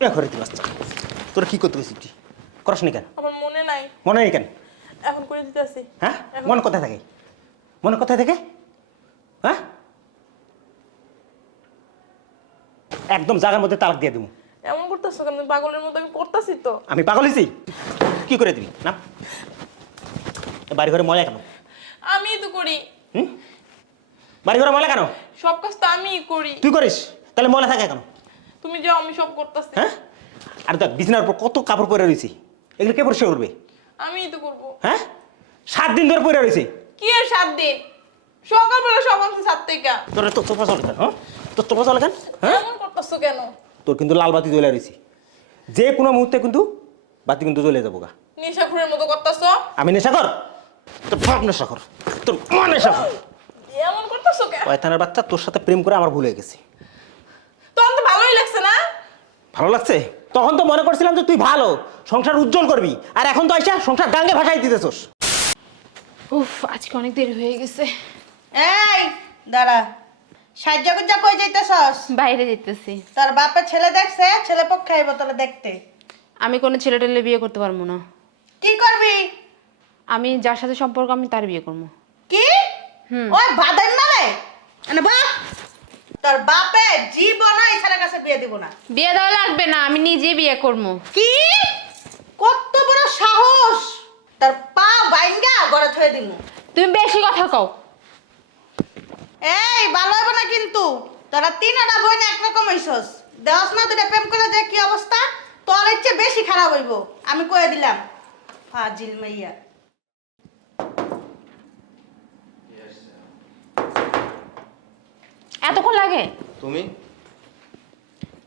ঘরে তুই বাচ্চা তোরা কি করতে গেছিস তুই? করস নি কেন? আমার মনে নাই। মনে নেই কেন? এখন করে দিতেছি। হ্যাঁ? মনে কোথায় থাকে? মনে কোথায় থাকে? হ্যাঁ? একদম জায়গার মধ্যে তালাক দিয়ে দেবো। এমন করতেছো কেন? পাগলের মতো আমি করতেছি তো। আমি পাগল হয়েছি? কি করে দিবি? না? বাড়ি ঘরে ময়লা কেন? আমি তো করি। হুম? বাড়ি ঘরে ময়লা কেন? সব কাজ তো আমিই করি। তুই করিস? তাহলে ময়লা থাকে কেন? তুমি যাও আমি সব করতেছি। হ্যাঁ? আর দেখ বিছানার উপর কত কাপড় পরে রয়েছে। এগুলো কে পরিষ্কার করবে? আমিই তো করব। হ্যাঁ? সাত দিন ধরে পরে রয়েছে। কি আর সাত দিন? সকালবেলা সব আনছে সাত থেকে। তোর তোর চোপা চলে কেন? হ্যাঁ? তোর চোপা চলে কেন? হ্যাঁ? এমন করতেছো কেন? তোর কিন্তু লাল বাতি জ্বলে রয়েছে। যে কোনো মুহূর্তে কিন্তু বাতি কিন্তু জ্বলে যাব গা। নেশাখুরের মতো করতেছো? আমি নেশাকর তোর বাপ নেশাকর তোর মা নেশাকর এমন করতেছো কেন? পয়থানের বাচ্চা তোর সাথে প্রেম করে আমার ভুল গেছে তখন তো ভালোই লাগছে না ভালো লাগছে? তখন তো মনে করছিলাম যে তুই ভালো সংসার উজ্জ্বল করবি আর এখন তো আইসা সংসার ডাঙ্গে ভাসাই দিতেছস। উফ আজকে অনেক দেরি হয়ে গেছে। এই দাঁড়া সাহায্য কই যাইতেছস? বাইরে যেতেছি তোর বাপের ছেলে দেখছে? ছেলে পক্ষে আইব তোরা দেখতে। আমি কোনো ছেলে টেলে বিয়ে করতে পারব না। কি করবি? আমি যার সাথে সম্পর্ক আমি তার বিয়ে করব। কি? ওই বাদাম মারে? মানে বাপ তোর বাপে জীবন এই ছেলের কাছে বিয়ে দিব না। বিয়ে দেওয়া লাগবে না আমি নিজে বিয়ে করব। কি? কত বড় সাহস! তোর পা বাইঙ্গা গড়ে থয়ে দিমু। তুমি বেশি কথা কও। এই ভালো হবে না কিন্তু। তোরা তিন আনা বই না একরকম হইছস। দেওয়াস না দুটা প্রেম করে যে কি অবস্থা? তোর ইচ্ছে বেশি খারাপ হইব। আমি কয়ে দিলাম। ফাজিল মাইয়া। এতক্ষণ লাগে? তুমি?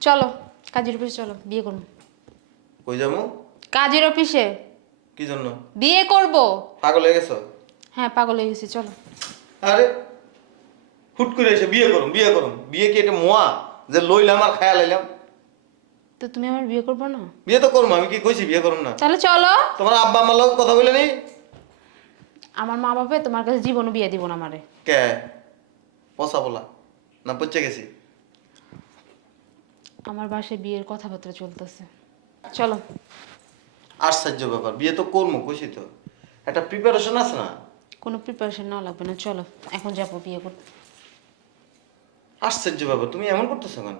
চলো কাজের অফিসে চলো বিয়ে করব। কই যাব? কাজের অফিসে কি জন্য? বিয়ে করব। পাগল হয়ে গেছো? হ্যাঁ পাগল হয়ে গেছি চলো। আরে হুট করে এসে বিয়ে করুম বিয়ে করুম। বিয়ে কি এটা মোয়া? যে লইলাম আর খায়া লাইলাম। তো তুমি আমার বিয়ে করব না? বিয়ে তো করব আমি কি কইছি বিয়ে করুম না? তাহলে চলো। তোমার আব্বা আমার লোক কথা বলে নি আমার মা বাবা তোমার কাছে জীবনও বিয়ে দিব না আমারে। কে? পচা বলা। না পচে গেছি। আমার বাসায় বিয়ের কথাবার্তা চলতেছে। চলো। আশ্চর্য ব্যাপার বিয়ে তো করব কইছি তো। একটা প্রিপারেশন আছে না? কোনো প্রিপারেশন না লাগবে না চলো এখন যাব বিয়ে করতে। আশ্চর্য ব্যাপার তুমি এমন করতেছো কেন?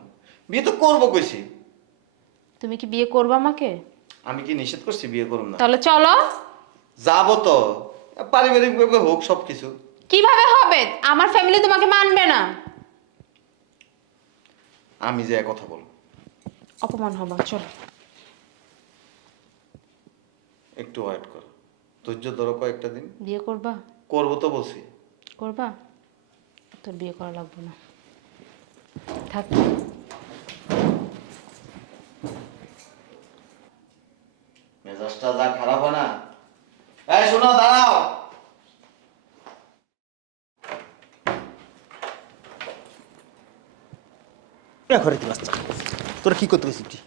বিয়ে তো করব কইছি তুমি কি বিয়ে করবে আমাকে? আমি কি নিষেধ করছি বিয়ে করুম না? তাহলে চলো। যাব তো। পারিবারিক ভাবে হোক সব কিছু কীভাবে হবে? আমার ফ্যামিলি তোমাকে মানবে না। আমি যে কথা বলব। অপমান হবা চলো। একটু ওয়েট করো। ধৈর্য ধরো কয়েকটা দিন। বিয়ে করবা? করব তো বলছি। করবা? তোর বিয়ে করা লাগবে না। থাক। মেজাজটা যা খারাপ হয় না এই শোনো দাঁড়াও এ ঘরে বাচ্চা। তোরা কি করতে গেছিস তুই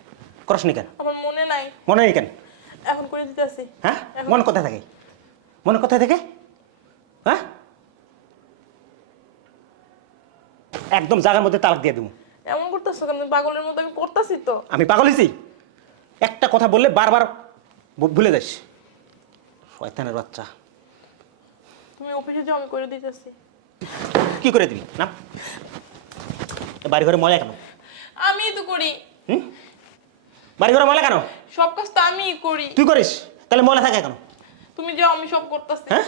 করস নি কেন? আমার মনে নাই। মনে নেই কেন? এখন করে দিতে দিতেছি হ্যাঁ? মনে কোথায় থাকে? মনে কোথায় থাকে? হ্যাঁ? একদম জায়গার মধ্যে তালাক দিয়ে দেবো। এমন করতেছো কেন? পাগলের মতো আমি করতেছি তো। আমি পাগল হয়েছি? একটা কথা বললে বারবার ভুলে যাস। শয়তানের বাচ্চা। তুমি অফিসে যাও আমি করে দিতেছি। কি করে দিবি? না? বাড়ি ঘরে ময়লা কেন? আমিই তো করি। হুম? বাড়ি ঘরে ময়লা কেন? সব কাজ তো আমিই করি। তুই করিস? তাহলে ময়লা থাকে কেন? তুমি যাও আমি সব করতেছি। হ্যাঁ?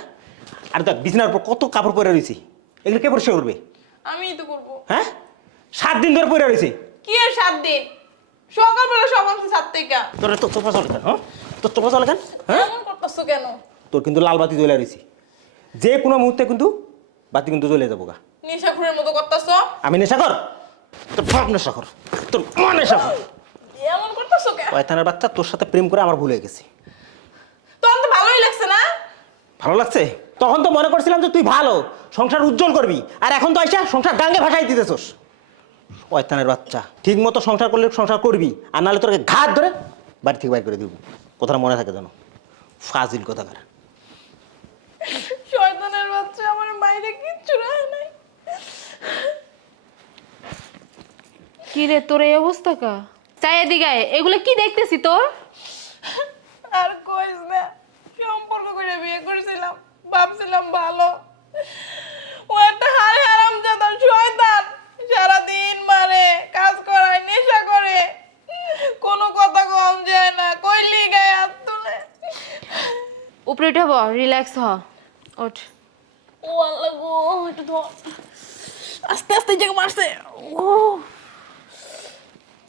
আর দেখ বিছানার উপর কত কাপড় পরে রয়েছে। এগুলো কে পরিষ্কার করবে? আমিই তো করব। হ্যাঁ? সাত দিন ধরে পরে রয়েছে। কি আর সাত দিন? সকালবেলা সব আনছে সাত থেকে। তোর তো চোপা চলে কেন? হ্যাঁ? তোর চোপা চলে কেন? হ্যাঁ? এমন করতেছো কেন? তোর কিন্তু লাল বাতি জ্বলে রয়েছে। যে কোনো মুহূর্তে কিন্তু বাতি কিন্তু জ্বলে যাব গা। নেশাখুরের মতো করতেছো? আমি নেশাকর তোর বাপ নেশাকর তোর মা নেশাকর এমন করতেছো কেন? পয়থানের বাচ্চা তোর সাথে প্রেম করে আমার ভুল গেছে। তখন তো ভালোই লাগছে না? ভালো লাগছে? তখন তো মনে করছিলাম যে তুই ভালো সংসার উজ্জ্বল করবি। আর এখন তো আইসা সংসার ডাঙ্গে ভাসাই দিতেছস। পয়থানের বাচ্চা ঠিক মতো সংসার করলে সংসার করবি আর নাহলে তোকে ঘাট ধরে বাড়ি থেকে বাইর করে দিব। কথাটা মনে থাকে যেন। ফাজিল কথাকার। শয়তানের বাচ্চা আমার বাইরে কিচ্ছু রায় নাই। কি রে তোর এই অবস্থা কা? চাই এদিকে এগুলো কি দেখতেছি তোর? আর কইস না সম্পর্ক করে বিয়ে করেছিলাম ভাবছিলাম ভালো। ও একটা হারে হারাম জাদার শয়তান সারাদিন মারে কাজ করায় নেশা করে। কোনো কথা কম যায় না কইলি গায়ে হাত তুলে। উপরে উঠে রিল্যাক্স হ ওঠ। ও আল্লাহ গো একটু ধর। আস্তে আস্তে জায়গা মারছে। ও।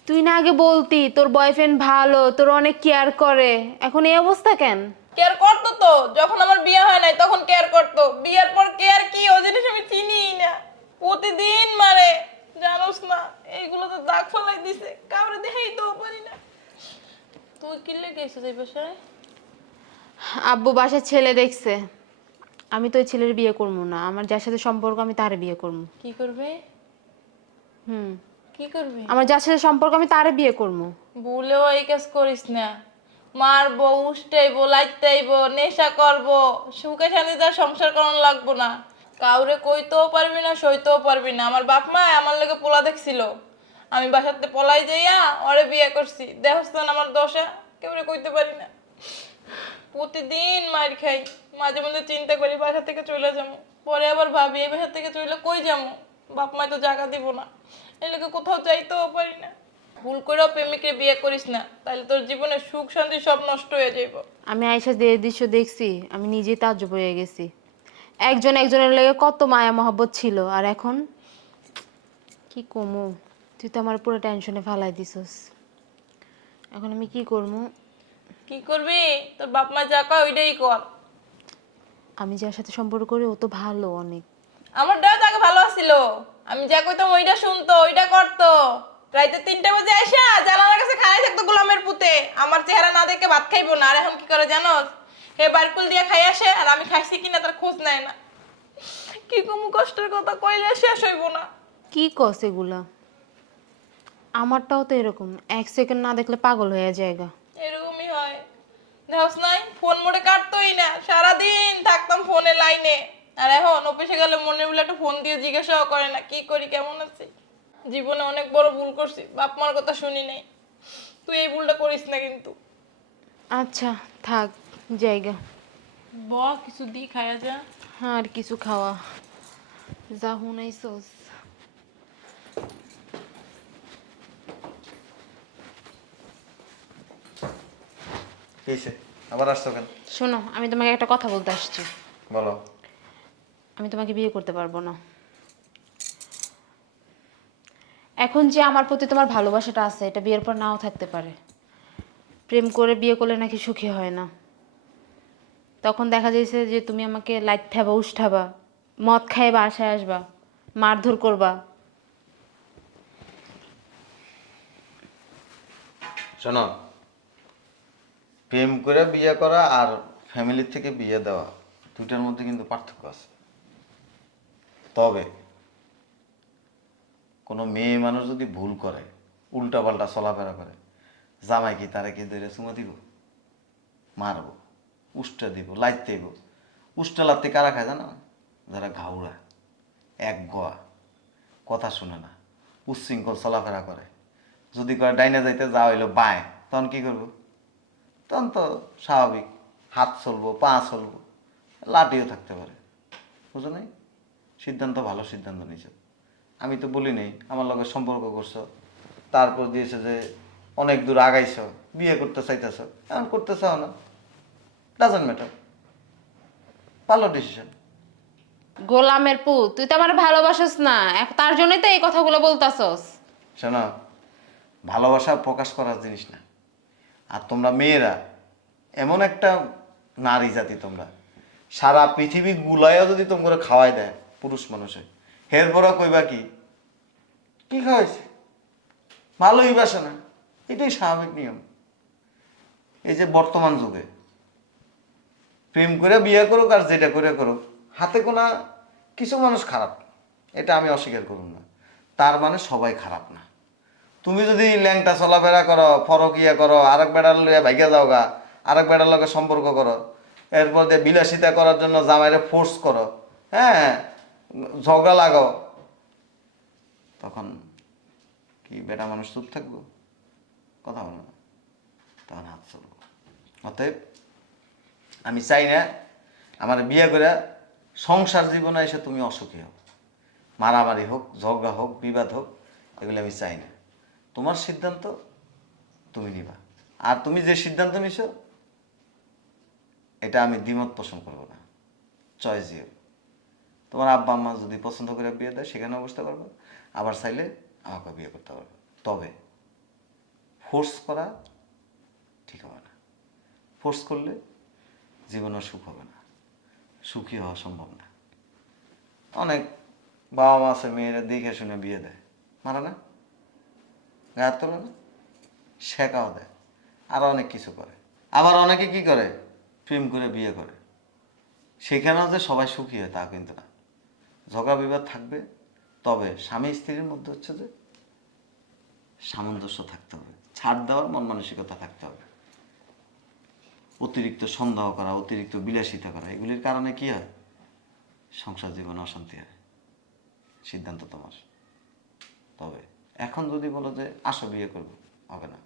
তুই না আগে বলতি তোর বয়ফ্রেন্ড ভালো তোর অনেক কেয়ার করে। এখন এই অবস্থা কেন? কেয়ার করতো তো যখন আমার বিয়ে হয় নাই তখন কেয়ার করতো। বিয়ের পর কেয়ার কি? ও জিনিস আমি চিনি না। প্রতিদিন মারে জানোস না এইগুলো তো দাগ ফলাই দিছে। কাউরে দেখাই তো পারি না। তুই কি লেগে এসেছিস এই বাসায়? আব্বু বাসার ছেলে দেখছে। আমি তো ওই ছেলের বিয়ে করব না। আমার যার সাথে সম্পর্ক আমি তার বিয়ে করব। কি করবে? হুম। কি করবে? আমার যার সাথে সম্পর্ক আমি তারে বিয়ে করব। ভুলেও এই কাজ করিস না। মারবো উষ্টাইবো লাইতাইবো নেশা করব সুখে শান্তিতে আর সংসার করানো লাগবো না। কাউরে কইতেও পারবি না সইতেও পারবি না। আমার বাপ মা আমার লোকে পোলা দেখছিল। আমি বাসাতে পলাই যাইয়া ওরে বিয়ে করছি। দেখছেন আমার দশা কেউরে কইতে পারি না। প্রতিদিন মার খাই। মাঝে মধ্যে চিন্তা করি বাসা থেকে চলে যাব পরে আবার ভাবি এই বাসা থেকে চলে কই যাব বাপ মায় তো জায়গা দিব না। এই লোকে কোথাও যাইতেও পারি না। ভুল করেও প্রেমিকে বিয়ে করিস না তাহলে তোর জীবনে সুখ শান্তি সব নষ্ট হয়ে যাইব। আমি আয়সা যে দৃশ্য দেখছি আমি নিজেই তাজ্জব হয়ে গেছি। একজন একজনের লেগে কত মায়া মহব্বত ছিল আর এখন? কি কমু? তুই তো আমার পুরো টেনশনে ফালাই দিছস। এখন আমি কি করব কি করবি? তোর বাপ মা যা কয় ওইটাই কর। আমি যার সাথে সম্পর্ক করি ও তো ভালো অনেক। আমার দাদা তাকে ভালো আছিল। আমি যা কইতাম ওইটা শুনতো ওইটা করতো। রাইতে তিনটা বাজে আসা জানালার কাছে খাই থাকতো গোলামের পুতে। আমার চেহারা না দেখে ভাত খাইবো না আর এখন কি করে জানোস হে বারকুল দিয়ে খাই আসে আর আমি খাইছি কিনা তার খোঁজ নেয় না। কি কমু কষ্টের কথা কইলে শেষ হইব না। কি কস এগুলা? আমারটাও তো এরকম এক সেকেন্ড না দেখলে পাগল হয়ে যায়গা। এরকমই হয়। দেখছ নাই ফোন মোড়ে কাটতোই না। সারাদিন থাকতাম ফোনে লাইনে আর এখন অফিসে গেলে মনে বলে একটা ফোন দিয়ে জিজ্ঞাসাও করে না কি করি কেমন আছি? জীবনে অনেক বড় ভুল করছি বাপ মার কথা শুনি নাই। তুই এই ভুলটা করিস না কিন্তু। আচ্ছা থাক জায়গা। ব কিছু দি খায়া যা। হ্যাঁ আর কিছু খাওয়া। যা হুনাইছস পেয়েছে আবার আসছো কেন? শোনো আমি তোমাকে একটা কথা বলতে আসছি। বলো। আমি তোমাকে বিয়ে করতে পারব না। এখন যে আমার প্রতি তোমার ভালোবাসাটা আছে, এটা বিয়ের পর নাও থাকতে পারে। প্রেম করে বিয়ে করলে নাকি সুখী হয় না। তখন দেখা যাচ্ছে যে তুমি আমাকে লাইট থাবা উষ্ঠাবা মদ খাই বাসায় আসবা, মারধর করবা। শোনো, প্রেম করে বিয়ে করা আর ফ্যামিলির থেকে বিয়ে দেওয়া, দুইটার মধ্যে কিন্তু পার্থক্য আছে। তবে কোনো মেয়ে মানুষ যদি ভুল করে, উল্টা পাল্টা চলাফেরা করে, জামাই কি তারা কি ধরে চুমা দিব? মারবো উষ্টা দিব, লাইট দেব। উষ্টা লাত্তি কারা খায় জানো? যারা ঘাউড়া, এক গোয়া, কথা শুনে না, উচ্ছৃঙ্খল চলাফেরা করে। যদি করে ডাইনে যাইতে যা হইল বাঁয়, তখন কি করব? তখন তো স্বাভাবিক, হাত চলবো, পা চলবো, লাঠিও থাকতে পারে। বুঝো নাই? সিদ্ধান্ত ভালো সিদ্ধান্ত নিয়েছো। আমি তো বলি নাই আমার লগে সম্পর্ক করছ তারপর দিয়েছে যে অনেক দূর আগাইছো বিয়ে করতে চাইতেছ এমন করতে চাও না। ডাজন্ট ম্যাটার ভালো ডিসিশন গোলামের পুত তুই তো আমার ভালোবাসিস না। এক- তার জন্যই তো এই কথাগুলো বলতাছস। শোনো ভালোবাসা প্রকাশ করার জিনিস না। আর তোমরা মেয়েরা এমন একটা নারী জাতি তোমরা। সারা পৃথিবী গুলাইও যদি তোমরা খাওয়াই দেয় পুরুষ মানুষে। এরপরও কইবা কি? কি খাওয়াইছে ভালোই বাসে না। এটাই স্বাভাবিক নিয়ম। এই যে বর্তমান যুগে। প্রেম করে বিয়ে করুক আর যেটা করে করুক, হাতে কোনা কিছু মানুষ খারাপ। এটা আমি অস্বীকার করুন না। তার মানে সবাই খারাপ না। তুমি যদি ল্যাংটা চলাফেরা করো ফরকিয়া করো, আরেক বেড়ার লইয়া ভাইগা যাও গা, আরেক বেড়ার লগে সম্পর্ক করো, এরপর দিয়ে বিলাসিতা করার জন্য জামাইরে ফোর্স করো। হ্যাঁ ঝগড়া লাগাও। তখন কি, বেটা মানুষ চুপ থাকব? কথা বলব না। তখন হাত চলবো। অতএব আমি চাই না আমার বিয়ে করে সংসার জীবনে এসে তুমি অসুখী হও। মারামারি হোক, ঝগড়া হোক, বিবাদ হোক, এগুলো আমি চাই না। তোমার সিদ্ধান্ত তুমি নিবা। আর তুমি যে সিদ্ধান্ত নিছো, এটা আমি দ্বিমত পোষণ করব না। চয়েস দিও তোমার আব্বা, আম্মা যদি পছন্দ করে বিয়ে দেয়, সেখানে অবস্থা করব। আবার চাইলে আমাকে বিয়ে করতে পারবে। তবে ফোর্স করা ঠিক হবে না। ফোর্স করলে জীবনে সুখ হবে না। সুখী হওয়া সম্ভব না। অনেক বাবা মা আছে, মেয়েরা দেখে শুনে বিয়ে দেয়। মারা না। গায়ের তোলে না। শেখাও দেয়। আরও অনেক কিছু করে। আবার অনেকে কি করে? প্রেম করে বিয়ে করে। সেখানেও যে সবাই সুখী হয়, তা কিন্তু না। ঝগড়া বিবাদ থাকবে, তবে স্বামী স্ত্রীর মধ্যে হচ্ছে যে সামঞ্জস্য থাকতে হবে। ছাড় দেওয়ার মন মানসিকতা থাকতে হবে। অতিরিক্ত সন্দেহ করা, অতিরিক্ত বিলাসিতা করা, এগুলির কারণে কি হয়? সংসার জীবনে অশান্তি হয়। সিদ্ধান্ত তোমার। তবে এখন যদি বলো যে, আসো বিয়ে করব, হবে না,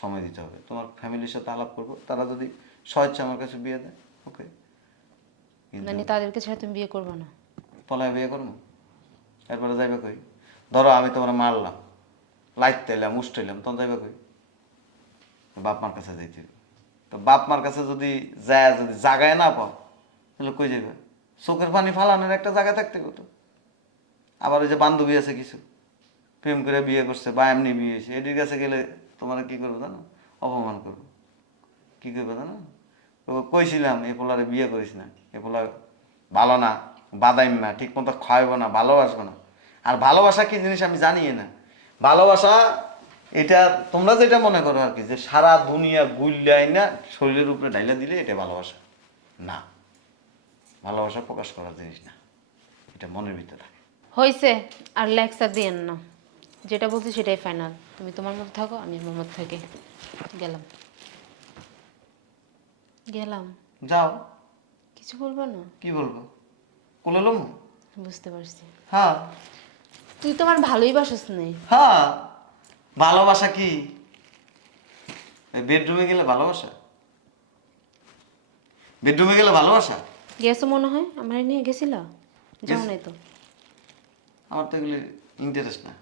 সময় দিতে হবে। তোমার ফ্যামিলির সাথে আলাপ করব, তারা যদি স্বেচ্ছা আমার কাছে বিয়ে দেয় ওকে মানে তাদেরকে ছাড়া তুমি বিয়ে করবে না? পলায় বিয়ে করব? এরপরে যাইবে কই? ধরো আমি তোমার মারলাম লাইতে এলাম উষ্টাইলাম তখন যাইবে কই? বাপ মার কাছে যাইতে। তো বাপ মার কাছে যদি যায়, যদি জাগায় না পাও, তাহলে কই যাবে চোখের পানি ফালানোর একটা জায়গা থাকতে কত আবার ওই যে বান্ধবী আছে কিছু, প্রেম করে বিয়ে করছে, বা এমনি বিয়ে হয়েছে এটির কাছে গেলে তোমার কি করব জানো? অপমান করব। কি করবে জানো? কইছিলাম, এ পোলারে বিয়ে করিস না, এ পোলার ভালো না বাদাইম না ঠিক মতো খাওয়াবো না ভালোবাসবো না। আর ভালোবাসা কি জিনিস আমি জানি না। ভালোবাসা এটা তোমরা যেটা মনে করো আর কি যে সারা দুনিয়া গুল্লাই না শরীরের উপরে ডাইলা দিলে এটা ভালোবাসা। না। ভালোবাসা প্রকাশ করার জিনিস না। এটা মনের ভিতরে। থাকে হয়েছে আর লেকচার দিয়েন না। যেটা বলছি সেটাই ফাইনাল তুমি তোমার মধ্যে থাকো আমি আমার মধ্যে থাকি। গেলাম। গেলাম। যাও। কিছু বলব না? কি বলব? কোলে লম বুঝতে পারছি। হ্যাঁ। তুই তো আমার ভালোই বাসস নেই। হ্যাঁ ভালোবাসা কি? বেডরুমে গেলে ভালোবাসা? বেডরুমে গেলে ভালোবাসা? গেছো মনে হয়? আমার নিয়ে গেছিল? যাও। নাই তো। আমার তো এগুলি ইন্টারেস্ট না।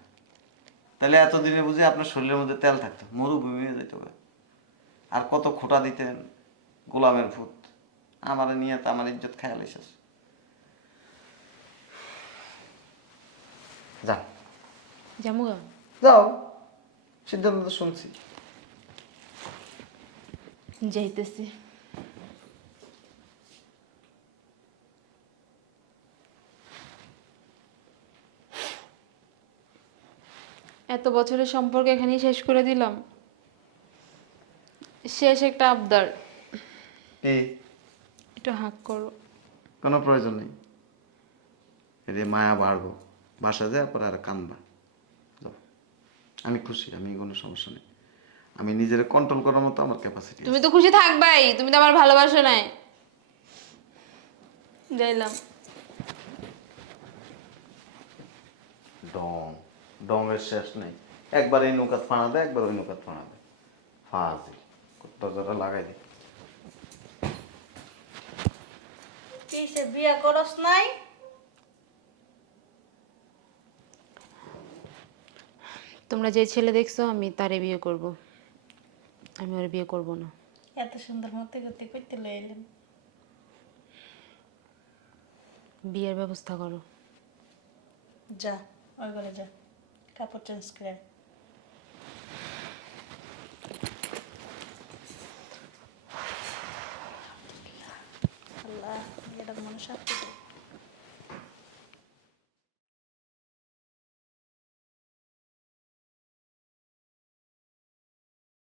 তাহলে এতদিনে বুঝি আপনার শরীরের মধ্যে তেল থাকতো মরুভূমি হয়ে যেত গা। আর কত খোটা দিতেন গোলামের ভূত। আমার নিয়ে তো আমার ইজ্জত খেয়াল এসেছে যা জামুগা যাও সিদ্ধান্ত তো শুনছি যাইতেছি এত বছরের সম্পর্ক এখানেই শেষ করে দিলাম শেষ একটা আবদার এই একটু হাক করো কোনো প্রয়োজন নেই এতে মায়া বাড়বো বাসা যায় পরে আর কানবা আমি খুশি আমি কোনো সমস্যা নেই। আমি নিজের কন্ট্রোল করার মতো আমার ক্যাপাসিটি তুমি তো খুশি থাকবাই তুমি তো আমার ভালোবাসো নাই। যাইলাম। ডং ডংয়ের শেষ নেই। একবার এই নৌকাত ফানা দেয় একবার ওই নৌকাত ফানা দেয় ফাজি। দরজাটা লাগাই দিই কিসে বিয়ে করস নাই? তোমরা যে ছেলে দেখছ আমি তারে বিয়ে করব। আমি ওর বিয়ে করব না। এত সুন্দর মতে করতে করতে লইলেন বিয়ের ব্যবস্থা করো। যা ওই ঘরে যা। কাপড় চেঞ্জ করে আল্লাহ এটা মনে সাথে